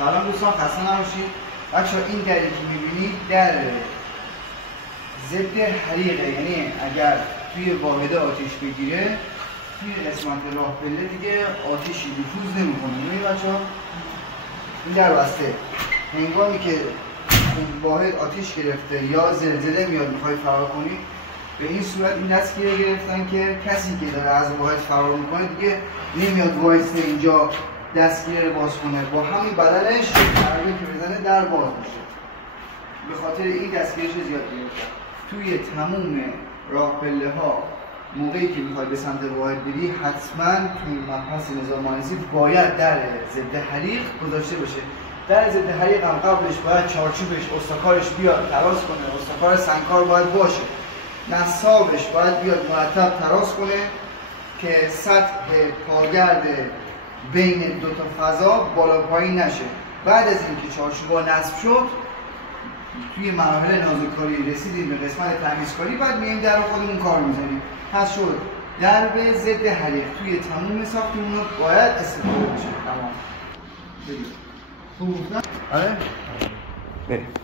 سلام دوستان، خسته نباشید. بچه‌ها این دری که می‌بینید در ضد حریقه، یعنی اگر توی واحد آتش بگیره توی قسمت راه پله دیگه آتشی نفوذ نمی‌کنه. ببینید بچه‌ها، این در بسته. هنگامی که واحد آتش گرفته یا زلزله میاد می‌خوای فرار کنی، به این صورت این دستگیره گرفتن که کسی که داره از واحد فرار می‌کنه دیگه نمیاد وایسته اینجا دستگیره رو باز کنه، با همین بدنش ضربه که بزنه در باز میشه. به خاطر این دستگیرش زیاد گرفتن. توی تموم راه پله ها موقعی که میخوای به سمت واحد بری، حتما توی مبحث نظام مهندسی باید در ضد حریق گذاشته بشه. در ضد حریق هم قبلش باید چارچوبش، استکارش بیاد تراس کنه، استکار سنگکار باید باشه، نصابش باید بیاد مرتب تراس کنه که سطح پاگرد بین دو تا فضا بالا پایین نشه. بعد از اینکه چارچوبا نصب شد، توی مراحل نازکاری رسیدیم به قسمت تمیزکاری، بعد میایم در خودمون کار میزنیم. پس شد درب ضد حریق توی تمام ساختمون باید استفاده بشه. تمام. بریم. خوب نه؟ آره؟ بریم.